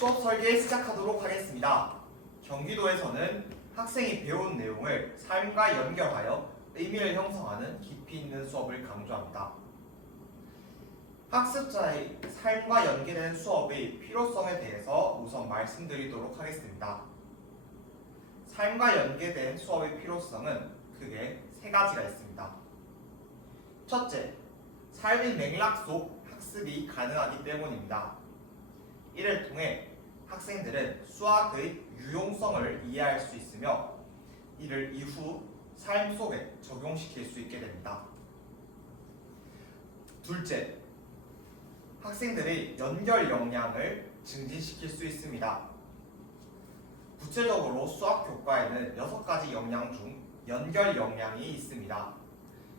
수업 설계 시작하도록 하겠습니다. 경기도에서는 학생이 배운 내용을 삶과 연결하여 의미를 형성하는 깊이 있는 수업을 강조합니다. 학습자의 삶과 연계된 수업의 필요성에 대해서 우선 말씀드리도록 하겠습니다. 삶과 연계된 수업의 필요성은 크게 세 가지가 있습니다. 첫째, 삶의 맥락 속 학습이 가능하기 때문입니다. 이를 통해 학생들은 수학의 유용성을 이해할 수 있으며 이를 이후 삶 속에 적용시킬 수 있게 됩니다. 둘째, 학생들의 연결 역량을 증진시킬 수 있습니다. 구체적으로 수학 교과에는 6가지 역량 중 연결 역량이 있습니다.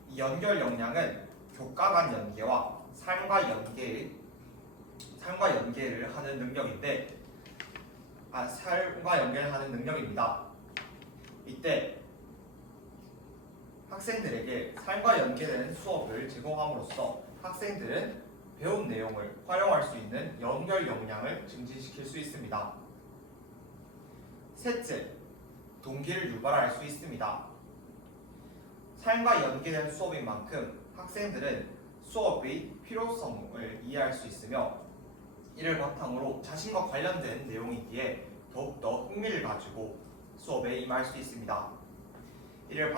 이 연결 역량은 교과 간 연계와 삶과 연계를 하는 능력입니다. 이때 학생들에게 삶과 연계되는 수업을 제공함으로써 학생들은 배운 내용을 활용할 수 있는 연결 역량을 증진시킬 수 있습니다. 셋째, 동기를 유발할 수 있습니다. 삶과 연계된 수업인 만큼 학생들은 수업의 필요성을 이해할 수 있으며 이를 바탕으로 자신과 관련된 내용이기에 더욱더 흥미를 가지고 수업에 임할 수 있습니다. 이를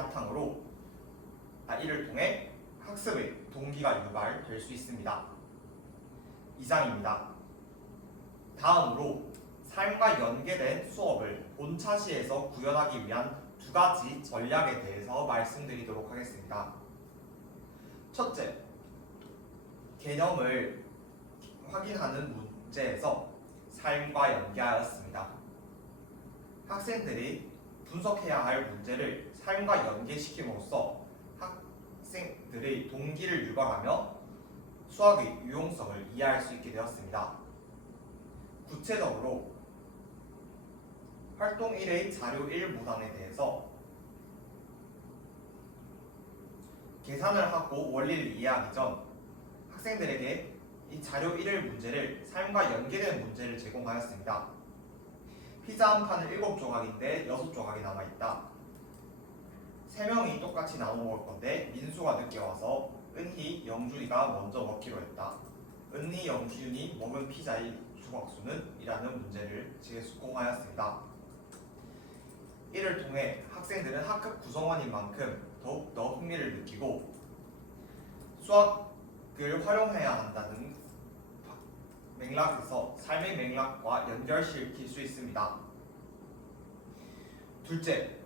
통해 학습의 동기가 유발될 수 있습니다. 이상입니다. 다음으로 삶과 연계된 수업을 본차시에서 구현하기 위한 2가지 전략에 대해서 말씀드리도록 하겠습니다. 첫째, 개념을 확인하는 문제에서 삶과 연계하였습니다. 학생들이 분석해야 할 문제를 삶과 연계시킴으로써 학생들의 동기를 유발하며 수학의 유용성을 이해할 수 있게 되었습니다. 구체적으로 활동 1의 자료 1문항에 대해서 계산을 하고 원리를 이해하기 전 학생들에게 이 자료 1의 문제를 삶과 연계된 문제를 제공하였습니다. 피자 한 판은 7조각인데 6조각이 남아있다. 3명이 똑같이 나눠 먹을 건데 민수가 늦게 와서 은희, 영준이가 먼저 먹기로 했다. 은희, 영준이 먹은 피자의 조각수는? 이라는 문제를 제공하였습니다. 이를 통해 학생들은 학급 구성원인 만큼 더욱더 흥미를 느끼고 수학을 활용해야 한다는 맥락에서 삶의 맥락과 연결시킬 수 있습니다. 둘째,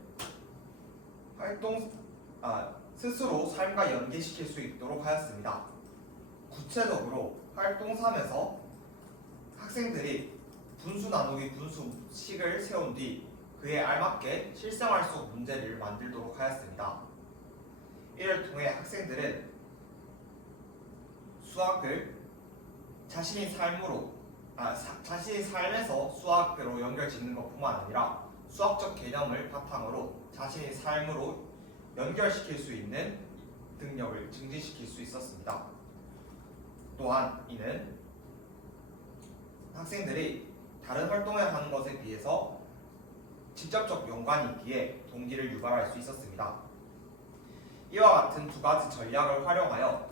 스스로 삶과 연계시킬 수 있도록 하였습니다. 구체적으로 활동 3에서 학생들이 분수 나누기 분수식을 세운 뒤 그에 알맞게 실생활 속 문제를 만들도록 하였습니다. 이를 통해 학생들은 수학을 자신의 삶에서 수학으로 연결짓는 것뿐만 아니라 수학적 개념을 바탕으로 자신의 삶으로 연결시킬 수 있는 능력을 증진시킬 수 있었습니다. 또한 이는 학생들이 다른 활동을 하는 것에 비해서 직접적 연관이 있기에 동기를 유발할 수 있었습니다. 이와 같은 2가지 전략을 활용하여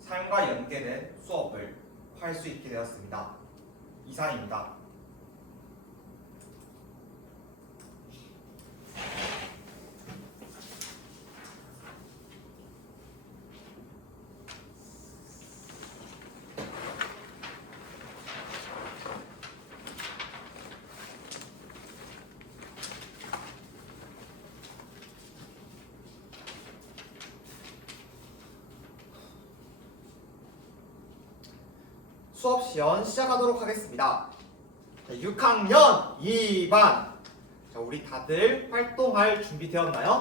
삶과 연계된 수업을 할 수 있게 되었습니다. 이상입니다. 수업 시연 시작하도록 하겠습니다. 자, 6학년 2반. 자, 우리 다들 활동할 준비 되었나요?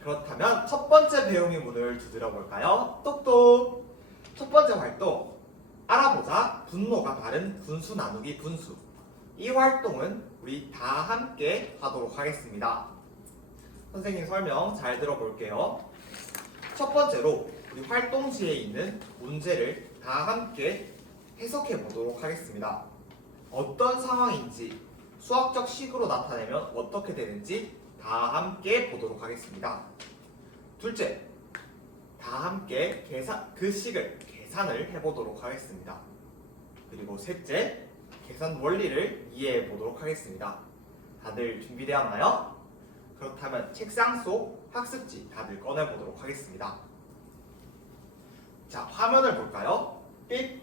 그렇다면 첫 번째 배움의 문을 두드려 볼까요? 똑똑. 첫 번째 활동. 알아보자. 분모가 다른 분수 나누기 분수. 이 활동은 우리 다 함께 하도록 하겠습니다. 선생님 설명 잘 들어볼게요. 첫 번째로 우리 활동지에 있는 문제를 다 함께 해석해 보도록 하겠습니다. 어떤 상황인지 수학적 식으로 나타내면 어떻게 되는지 다 함께 보도록 하겠습니다. 둘째, 다 함께 그 식을 계산을 해보도록 하겠습니다. 그리고 셋째, 계산 원리를 이해해 보도록 하겠습니다. 다들 준비되었나요? 그렇다면 책상 속 학습지 다들 꺼내보도록 하겠습니다. 자, 화면을 볼까요? 삑!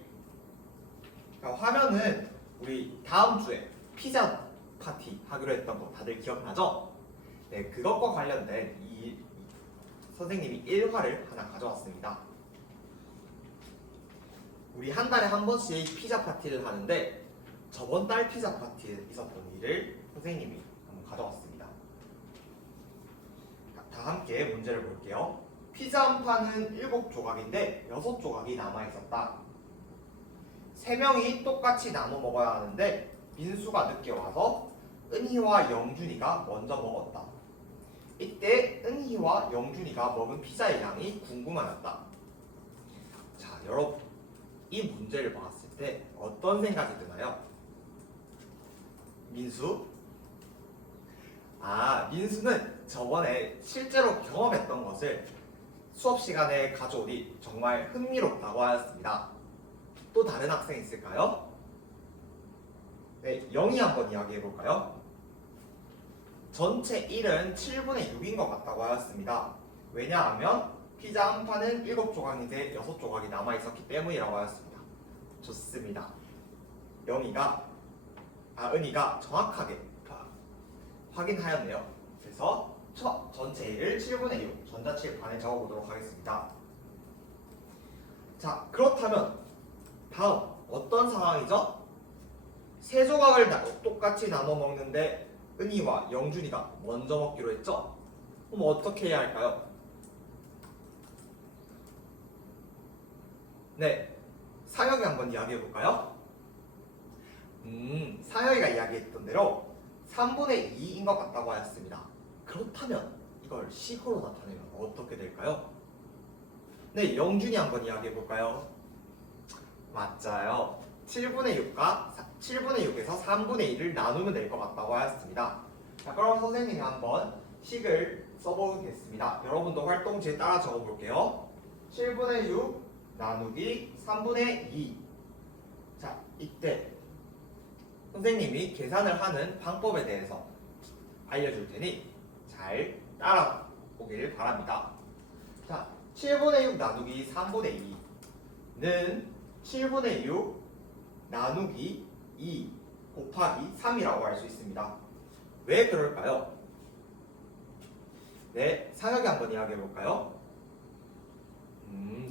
자, 화면은 우리 다음 주에 피자 파티 하기로 했던 거 다들 기억나죠? 네, 그것과 관련된 이 선생님이 일화를 하나 가져왔습니다. 우리 한 달에 한 번씩 피자 파티를 하는데 저번 달 피자 파티에 있었던 일을 선생님이 한번 가져왔습니다. 다 함께 문제를 볼게요. 피자 한 판은 7조각인데 6조각이 남아있었다. 3명이 똑같이 나눠 먹어야 하는데 민수가 늦게 와서 은희와 영준이가 먼저 먹었다. 이때 은희와 영준이가 먹은 피자의 양이 궁금하였다. 자, 여러분, 이 문제를 봤을 때 어떤 생각이 드나요? 민수? 민수는 저번에 실제로 경험했던 것을 수업 시간에 가져오니 정말 흥미롭다고 하였습니다. 또 다른 학생 있을까요? 네, 영희 한번 이야기해 볼까요? 전체 1은 7분의 6인 것 같다고 하였습니다. 왜냐하면 피자 한 판은 7조각인데 6조각이 남아있었기 때문이라고 하였습니다. 좋습니다. 은희가 정확하게 확인하였네요. 그래서 전체 1을 7분의 6, 전자칠판에 적어보도록 하겠습니다. 자, 그렇다면 다음 어떤 상황이죠? 3조각을 똑같이 나눠 먹는데 은희와 영준이가 먼저 먹기로 했죠? 그럼 어떻게 해야 할까요? 네, 상혁이 한번 이야기해 볼까요? 상혁이가 이야기했던 대로 3분의 2인 것 같다고 하였습니다. 그렇다면 이걸 식으로 나타내면 어떻게 될까요? 네, 영준이 한번 이야기해 볼까요? 맞아요. 7분의 6에서 3분의 2를 나누면 될 것 같다고 하였습니다. 자, 그럼 선생님이 한번 식을 써보겠습니다. 여러분도 활동지에 따라 적어볼게요. 7분의 6 나누기 3분의 2. 자, 이때 선생님이 계산을 하는 방법에 대해서 알려줄 테니 잘 따라오길 바랍니다. 자, 7분의 6 나누기 3분의 2는 7분의 6 나누기 2 곱하기 3이라고 할 수 있습니다. 왜 그럴까요? 네, 상혁이 한번 이야기해 볼까요?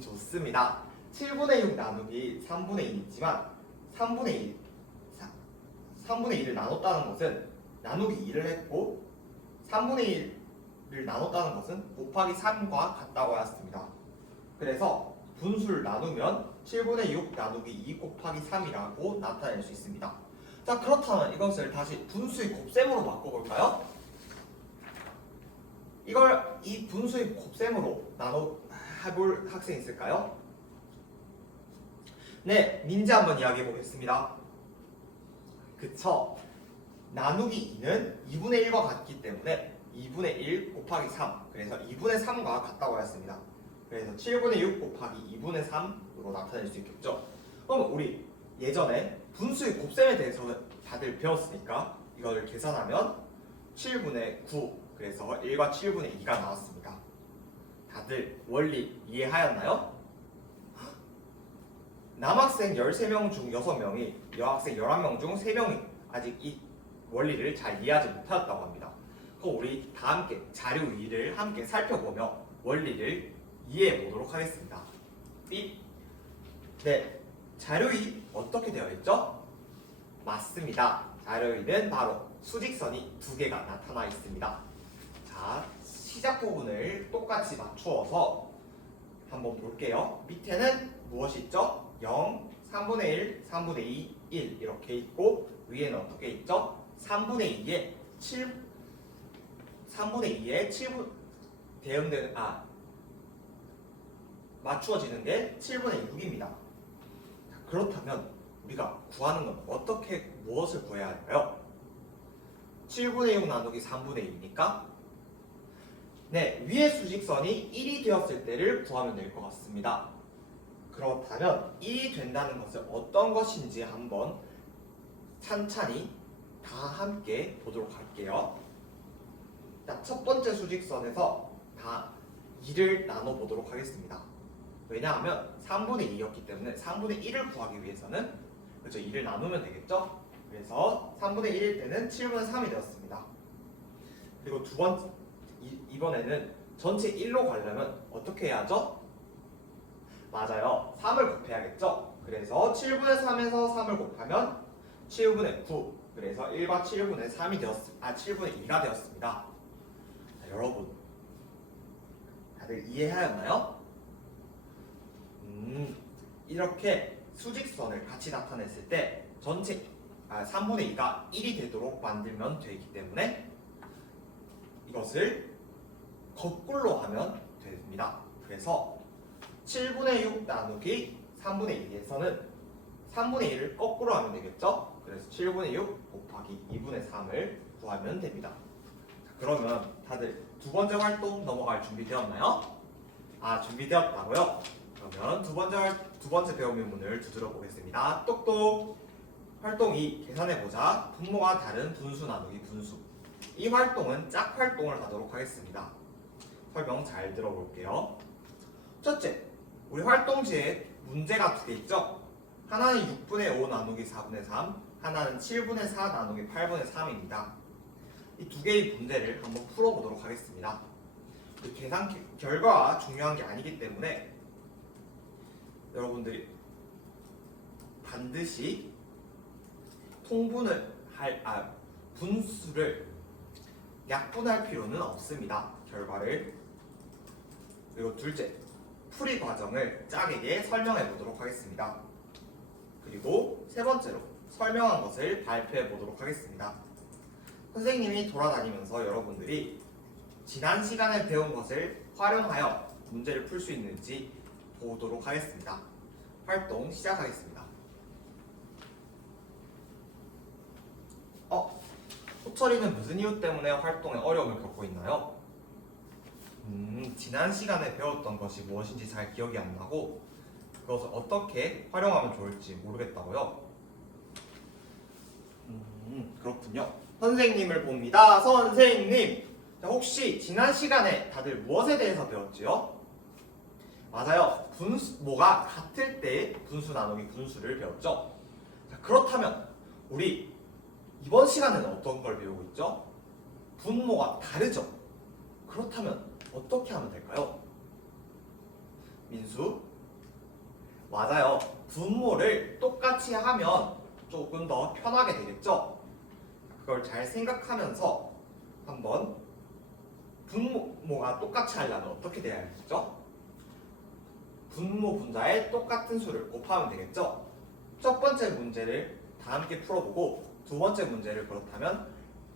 좋습니다. 7분의 6 나누기 3분의 2 있지만 3분의 2를 나눴다는 것은 나누기 2를 했고 3분의 1을 나눴다는 것은 곱하기 3과 같다고 하였습니다. 그래서 분수를 나누면 7분의 6 나누기 2 곱하기 3이라고 나타낼 수 있습니다. 자, 그렇다면 이것을 다시 분수의 곱셈으로 바꿔볼까요? 이걸 이 분수의 곱셈으로 해볼 학생 있을까요? 네, 민지 한번 이야기해 보겠습니다. 그쵸? 나누기 2는 2분의 1과 같기 때문에 2분의 1 곱하기 3, 그래서 2분의 3과 같다고 하였습니다. 그래서 7분의 6 곱하기 2분의 3으로 나타낼 수 있겠죠? 그럼 우리 예전에 분수의 곱셈에 대해서 다들 배웠으니까 이거를 계산하면 7분의 9, 그래서 1과 7분의 2가 나왔습니다. 다들 원리 이해하였나요? 남학생 13명 중 6명이 여학생 11명 중 3명이 아직 이 원리를 잘 이해하지 못하였다고 합니다. 그럼 우리 다 함께 자료 2를 함께 살펴보며 원리를 이해해 보도록 하겠습니다. 삐. 네, 자료 2 어떻게 되어 있죠? 맞습니다. 자료 2는 바로 수직선이 2개가 나타나 있습니다. 자, 시작 부분을 똑같이 맞추어서 한번 볼게요. 밑에는 무엇이 있죠? 0, 3분의 1, 3분의 2, 1 이렇게 있고 위에는 어떻게 있죠? 3분의 2에 7분 대응되는 맞추어지는 게 7분의 6입니다. 그렇다면 우리가 구하는 건 무엇을 구해야 할까요? 7분의 6 나누기 3분의 2니까 네, 위의 수직선이 1이 되었을 때를 구하면 될 것 같습니다. 그렇다면 1이 된다는 것은 어떤 것인지 한번 찬찬히 다 함께 보도록 할게요. 자, 첫 번째 수직선에서 다 2를 나눠보도록 하겠습니다. 왜냐하면 3분의 2였기 때문에 3분의 1을 구하기 위해서는 그렇죠, 2를 나누면 되겠죠? 그래서 3분의 1일 때는 7분의 3이 되었습니다. 그리고 이번에는 전체 1로 가려면 어떻게 해야죠? 맞아요. 3을 곱해야겠죠? 그래서 7분의 3에서 3을 곱하면 7분의 9. 그래서 1과 7분의 3이 7분의 2가 되었습니다. 자, 여러분 다들 이해하였나요? 이렇게 수직선을 같이 나타냈을 때 전체 3분의 2가 1이 되도록 만들면 되기 때문에 이것을 거꾸로 하면 됩니다. 그래서 7분의 6 나누기 3분의 2에서는 3분의 1을 거꾸로 하면 되겠죠? 그래서 7분의 6 곱하기 2분의 3을 구하면 됩니다. 자, 그러면 다들 두 번째 활동 넘어갈 준비 되었나요? 준비되었다고요? 그러면 두 번째 배움의 문을 두드려 보겠습니다. 똑똑! 활동 2, 계산해보자. 분모가 다른 분수 나누기 분수. 이 활동은 짝 활동을 하도록 하겠습니다. 설명 잘 들어볼게요. 첫째, 우리 활동지에 문제가 두 개 있죠? 하나는 6분의 5 나누기 4분의 3, 하나는 7분의 4 나누기 8분의 3입니다. 이 두 개의 문제를 한번 풀어보도록 하겠습니다. 그 계산 결과가 중요한 게 아니기 때문에 여러분들이 반드시 분수를 약분할 필요는 없습니다. 결과를. 그리고 둘째, 풀이 과정을 짝에게 설명해 보도록 하겠습니다. 그리고 세 번째로 설명한 것을 발표해 보도록 하겠습니다. 선생님이 돌아다니면서 여러분들이 지난 시간에 배운 것을 활용하여 문제를 풀 수 있는지 보도록 하겠습니다. 활동 시작하겠습니다. 호철이는 무슨 이유 때문에 활동에 어려움을 겪고 있나요? 지난 시간에 배웠던 것이 무엇인지 잘 기억이 안 나고 그것을 어떻게 활용하면 좋을지 모르겠다고요? 그렇군요. 선생님을 봅니다. 선생님! 자, 혹시 지난 시간에 다들 무엇에 대해서 배웠지요? 맞아요. 분모가 같을 때 분수 나누기 분수를 배웠죠? 자, 그렇다면 우리 이번 시간에는 어떤 걸 배우고 있죠? 분모가 다르죠? 그렇다면 어떻게 하면 될까요? 민수? 맞아요. 분모를 똑같이 하면 조금 더 편하게 되겠죠? 그걸 잘 생각하면서 한번 분모가 똑같이 하려면 어떻게 돼야겠죠? 분모 분자에 똑같은 수를 곱하면 되겠죠? 첫 번째 문제를 다 함께 풀어보고 두 번째 문제를 그렇다면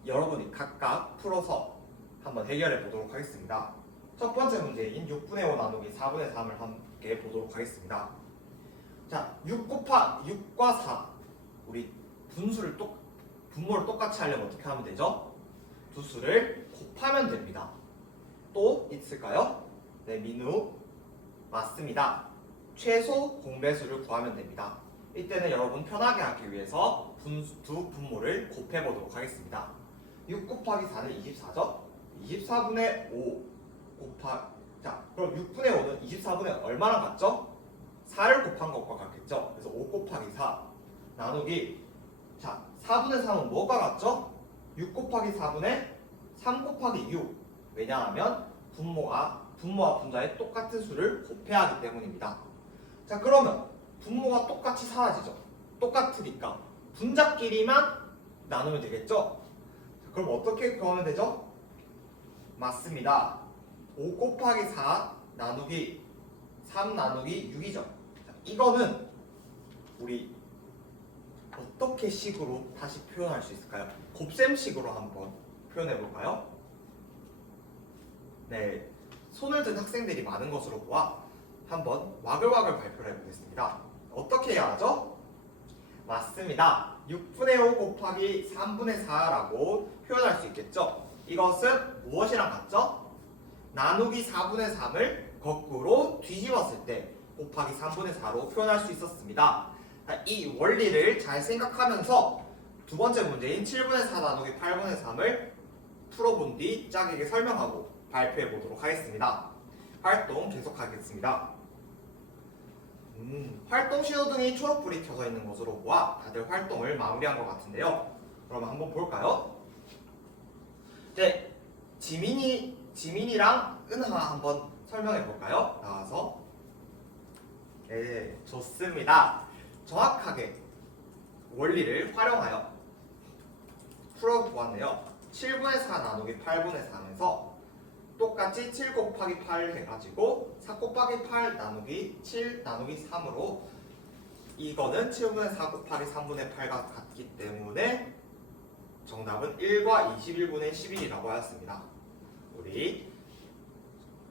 여러분이 각각 풀어서 한번 해결해 보도록 하겠습니다. 첫 번째 문제인 6분의 5 나누기 4분의 3을 함께 보도록 하겠습니다. 자, 6과 4 우리 분모를 똑같이 하려면 어떻게 하면 되죠? 두 수를 곱하면 됩니다. 또 있을까요? 네, 민우 맞습니다. 최소 공배수를 구하면 됩니다. 이때는 여러분 편하게 하기 위해서 두 분모를 곱해보도록 하겠습니다. 6 곱하기 4는 24죠? 24분의 5 자, 그럼 6분의 5는 24분의 얼마랑 같죠? 4를 곱한 것과 같겠죠? 그래서 5 곱하기 4 나누기 자, 4분의 3은 뭐가 같죠? 6 곱하기 4분의 3 곱하기 6 왜냐하면 분모와 분자의 똑같은 수를 곱해야 하기 때문입니다. 자, 그러면 분모가 똑같이 사라지죠. 똑같으니까 분자끼리만 나누면 되겠죠? 자, 그럼 어떻게 구하면 되죠? 맞습니다. 5 곱하기 4 나누기 3 나누기 6이죠. 자, 이거는 우리 어떻게 식으로 다시 표현할 수 있을까요? 곱셈식으로 한번 표현해 볼까요? 네, 손을 든 학생들이 많은 것으로 보아 한번 와글와글 발표를 해보겠습니다. 어떻게 해야 하죠? 맞습니다. 6분의 5 곱하기 3분의 4라고 표현할 수 있겠죠? 이것은 무엇이랑 같죠? 나누기 4분의 3을 거꾸로 뒤집었을 때 곱하기 3분의 4로 표현할 수 있었습니다. 이 원리를 잘 생각하면서 두 번째 문제인 7분의 4 나누기 8분의 3을 풀어본 뒤 짝에게 설명하고 발표해 보도록 하겠습니다. 활동 계속하겠습니다. 활동 신호등이 초록불이 켜져 있는 것으로 보아 다들 활동을 마무리한 것 같은데요. 그럼 한번 볼까요? 네, 지민이랑 은하 한번 설명해 볼까요? 나와서. 네, 좋습니다. 정확하게 원리를 활용하여 풀어보았네요. 7분의 4 나누기 8분의 3에서 똑같이 7 곱하기 8 해가지고 4 곱하기 8 나누기 7 나누기 3으로 이거는 7분의 4 곱하기 3분의 8과 같기 때문에 정답은 1과 21분의 11이라고 하였습니다. 우리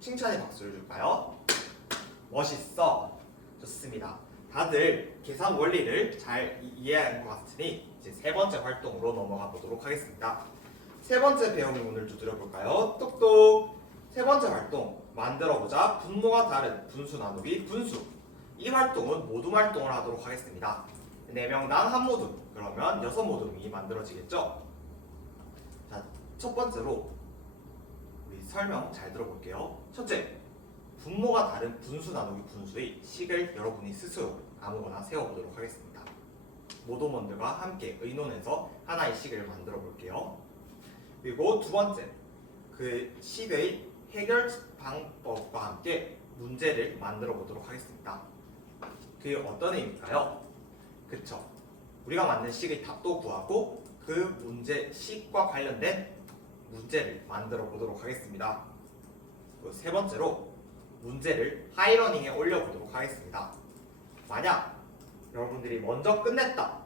칭찬의 박수를 줄까요? 멋있어. 좋습니다. 다들 계산 원리를 잘 이해한 것 같으니 이제 세 번째 활동으로 넘어가 보도록 하겠습니다. 세 번째 배움을 오늘 두드려 볼까요? 똑똑. 세 번째 활동 만들어보자. 분모가 다른 분수 나누기 분수. 이 활동은 모둠 활동을 하도록 하겠습니다. 4명당 한 모둠, 그러면 6모둠이 만들어지겠죠? 자, 첫 번째로 우리 설명 잘 들어볼게요. 첫째, 분모가 다른 분수 나누기 분수의 식을 여러분이 스스로 아무거나 세워보도록 하겠습니다. 모둠원들과 함께 의논해서 하나의 식을 만들어 볼게요. 그리고 두 번째, 그 식의 해결 방법과 함께 문제를 만들어 보도록 하겠습니다. 그게 어떤 의미일까요? 그쵸? 우리가 만든 식의 답도 구하고 그 문제, 식과 관련된 문제를 만들어 보도록 하겠습니다. 세 번째로 문제를 하이러닝에 올려보도록 하겠습니다. 만약 여러분들이 먼저 끝냈다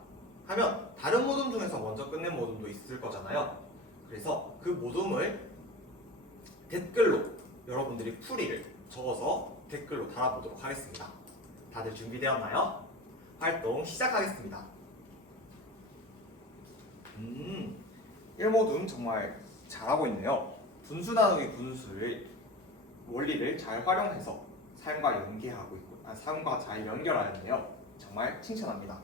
하면 다른 모둠 중에서 먼저 끝낸 모둠도 있을 거잖아요. 그래서 그 모둠을 댓글로 여러분들이 풀이를 적어서 댓글로 달아보도록 하겠습니다. 다들 준비되었나요? 활동 시작하겠습니다. 1모둠 정말 잘하고 있네요. 분수 나누기 분수의 원리를 잘 활용해서 삶과 연계하고 있고, 삶과 잘 연결하였네요. 정말 칭찬합니다.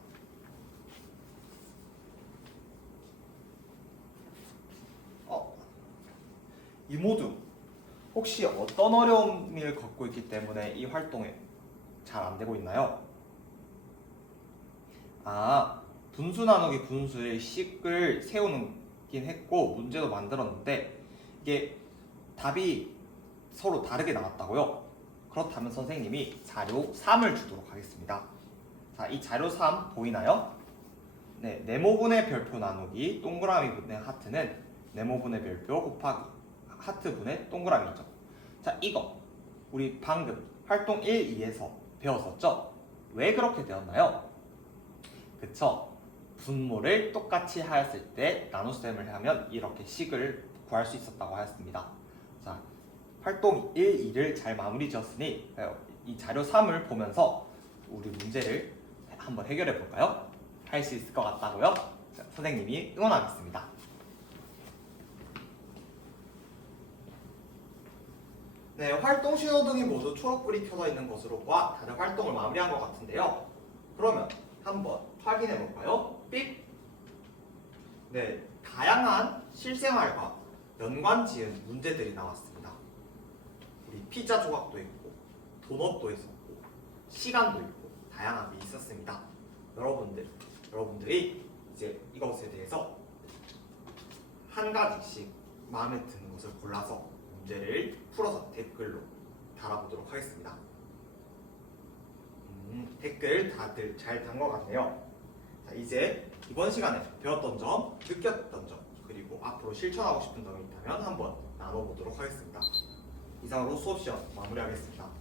이 모둠 혹시 어떤 어려움을 겪고 있기 때문에 이 활동이 잘 안 되고 있나요? 분수 나누기 분수의 식을 세우긴 했고 문제도 만들었는데 이게 답이 서로 다르게 나왔다고요? 그렇다면 선생님이 자료 3을 주도록 하겠습니다. 자, 이 자료 3 보이나요? 네, 네모분의 별표 나누기 동그라미 분의 하트는 네모분의 별표 곱하기 하트 분의 동그라미죠. 자, 이거 우리 방금 활동 1, 2에서 배웠었죠? 왜 그렇게 되었나요? 그쵸? 분모를 똑같이 하였을 때 나눗셈을 하면 이렇게 식을 구할 수 있었다고 하였습니다. 자, 활동 1, 2를 잘 마무리 지었으니 이 자료 3을 보면서 우리 문제를 한번 해결해 볼까요? 할 수 있을 것 같다고요? 자, 선생님이 응원하겠습니다. 네, 활동 신호등이 모두 초록불이 켜져 있는 것으로 보아 다들 활동을 마무리한 것 같은데요. 그러면 한번 확인해 볼까요? 삑! 네, 다양한 실생활과 연관 지은 문제들이 나왔습니다. 우리 피자 조각도 있고, 도넛도 있었고, 시간도 있고, 다양한 게 있었습니다. 여러분들이 이제 이것에 대해서 한 가지씩 마음에 드는 것을 골라서 문제를 풀어서 댓글로 달아보도록 하겠습니다. 댓글 다들 잘 단 것 같네요. 자, 이제 이번 시간에 배웠던 점, 느꼈던 점, 그리고 앞으로 실천하고 싶은 점이 있다면 한번 나눠보도록 하겠습니다. 이상으로 수업 시험 마무리하겠습니다.